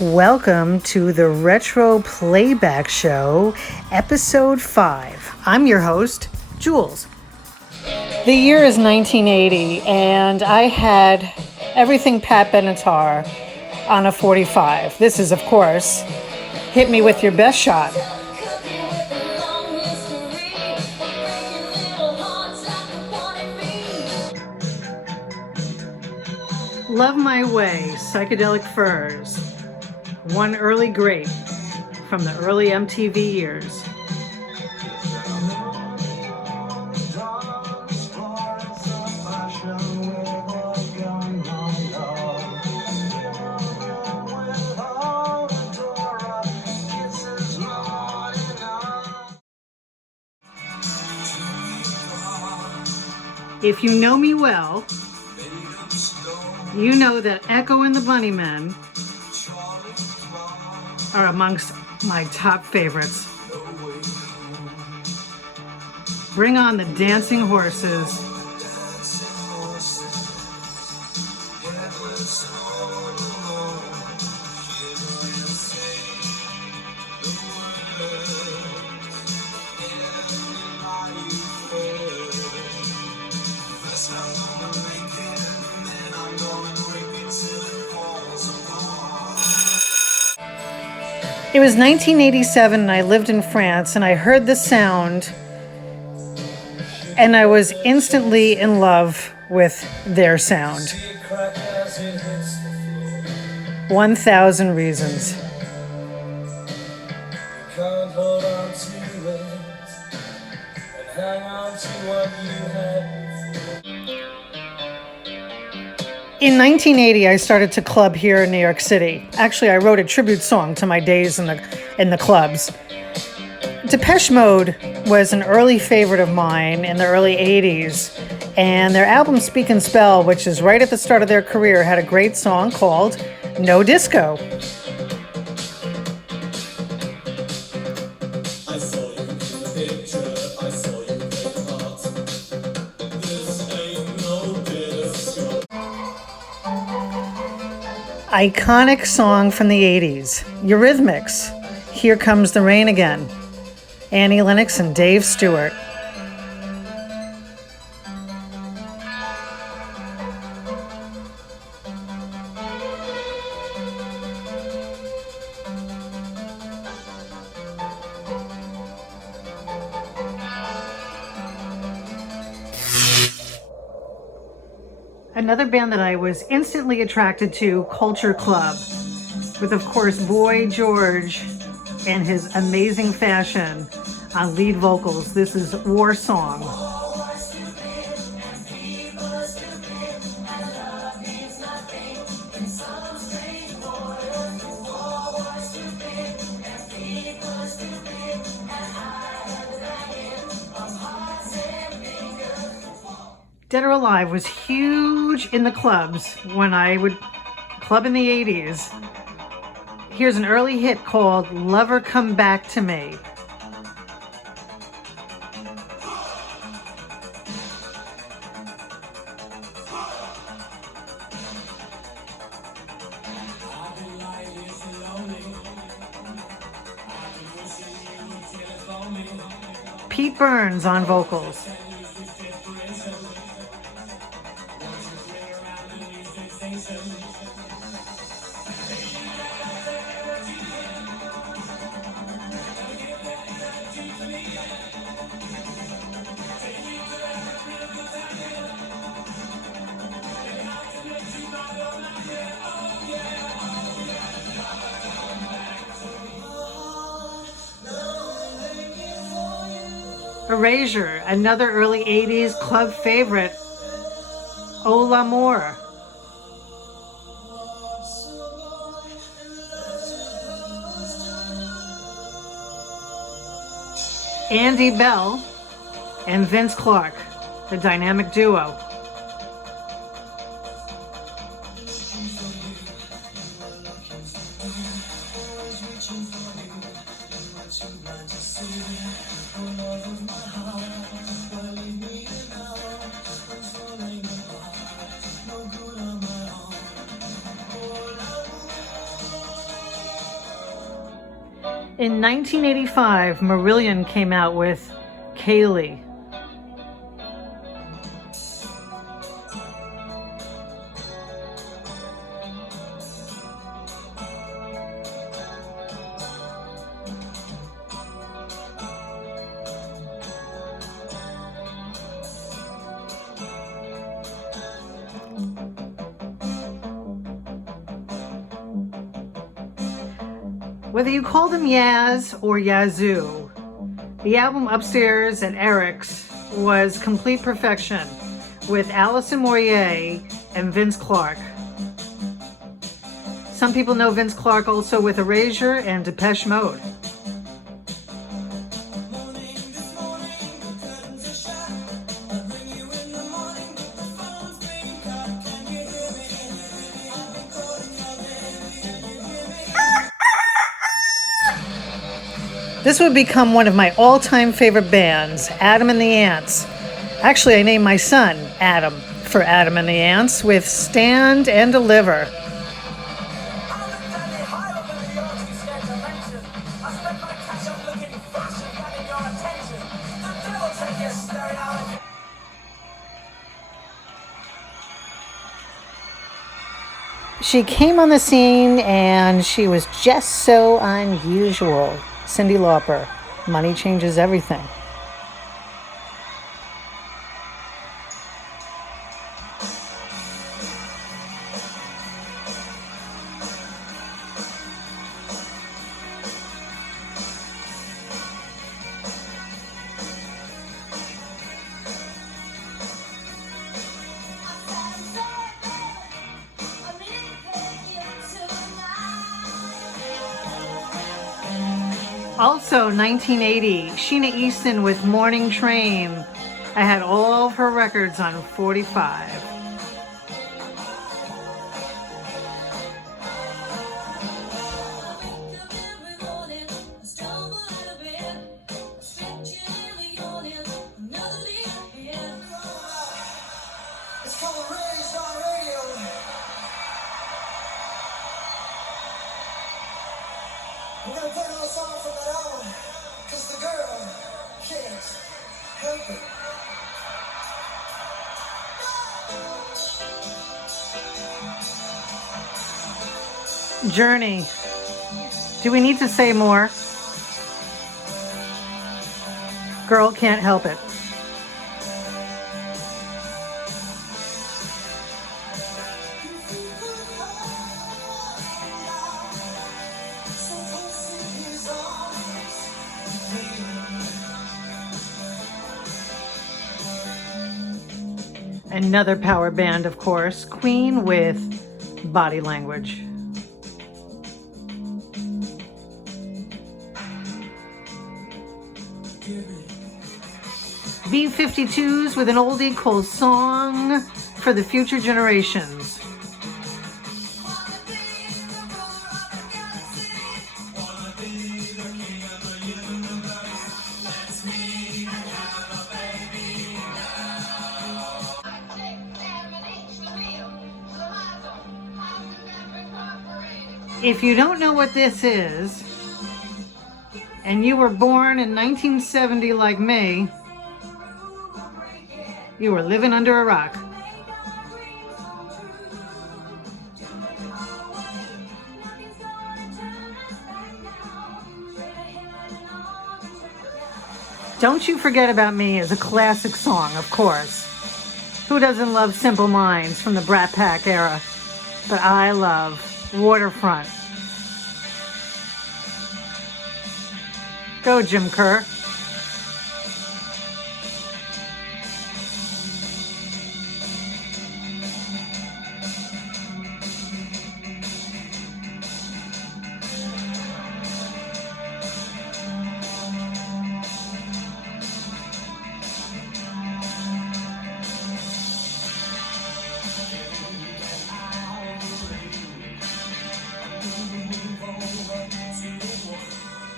Welcome to the Retro Playback Show, Episode 5. I'm your host, Jules. The year is 1980, and I had everything Pat Benatar on a 45. This is, of course, Hit Me With Your Best Shot. Love My Way, Psychedelic Furs. One early great from the early MTV years. If you know me well, you know that Echo and the Bunnymen are amongst my top favorites. Bring on the dancing horses. It was 1987 and I lived in France and I heard the sound and I was instantly in love with their sound. 1,000 Reasons. In 1980, I started to club here in New York City. Actually, I wrote a tribute song to my days in the clubs. Depeche Mode was an early favorite of mine in the early 80s, and their album Speak and Spell, which is right at the start of their career, had a great song called No Disco. Iconic song from the 80s, Eurythmics, Here Comes the Rain Again, Annie Lennox and Dave Stewart. Another band that I was instantly attracted to, Culture Club, with, of course, Boy George and his amazing fashion on lead vocals. This is War Song. Dead or Alive was huge in the clubs when I would club in the 80s. Here's an early hit called Lover Come Back to Me. Pete Burns on vocals. Erasure, another early 80s club favorite, Oh L'Amour. Andy Bell and Vince Clarke, the dynamic duo. In 1985, Marillion came out with Kaylee. Whether you call them Yaz or Yazoo, the album Upstairs at Eric's was complete perfection with Alison Moyer and Vince Clarke. Some people know Vince Clarke also with Erasure and Depeche Mode. This would become one of my all-time favorite bands, Adam and the Ants. Actually, I named my son Adam for Adam and the Ants with Stand and Deliver. She came on the scene and she was just so unusual. Cyndi Lauper, Money Changes Everything. Also, 1980, Sheena Easton with Morning Train. I had all of her records on 45. We're going to play another song from that album, because the girl can't help it. Journey. Do we need to say more? Girl can't help it. Another power band, of course, Queen with Body Language. B-52s with an oldie called Song for the Future Generations. If you don't know what this is, and you were born in 1970 like me, you were living under a rock. Don't You Forget About Me is a classic song, of course. Who doesn't love Simple Minds from the Brat Pack era? But I love Waterfront. Go, Jim Kerr.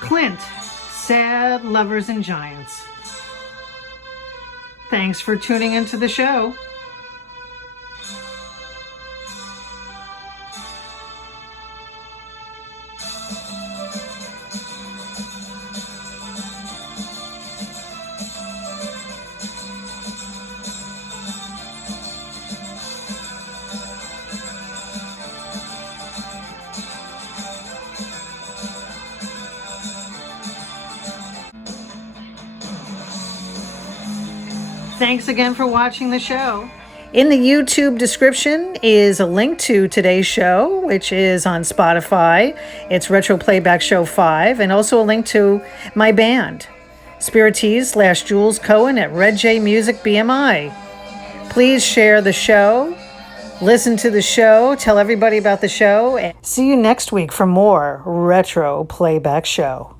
Clint, Sad Lovers and Giants. Thanks for tuning into the show. Thanks again for watching the show. In the YouTube description is a link to today's show, which is on Spotify. It's Retro Playback Show 5, and also a link to my band, Spirites/Jules Cohen at Red J Music BMI. Please share the show, listen to the show, tell everybody about the show, and see you next week for more Retro Playback Show.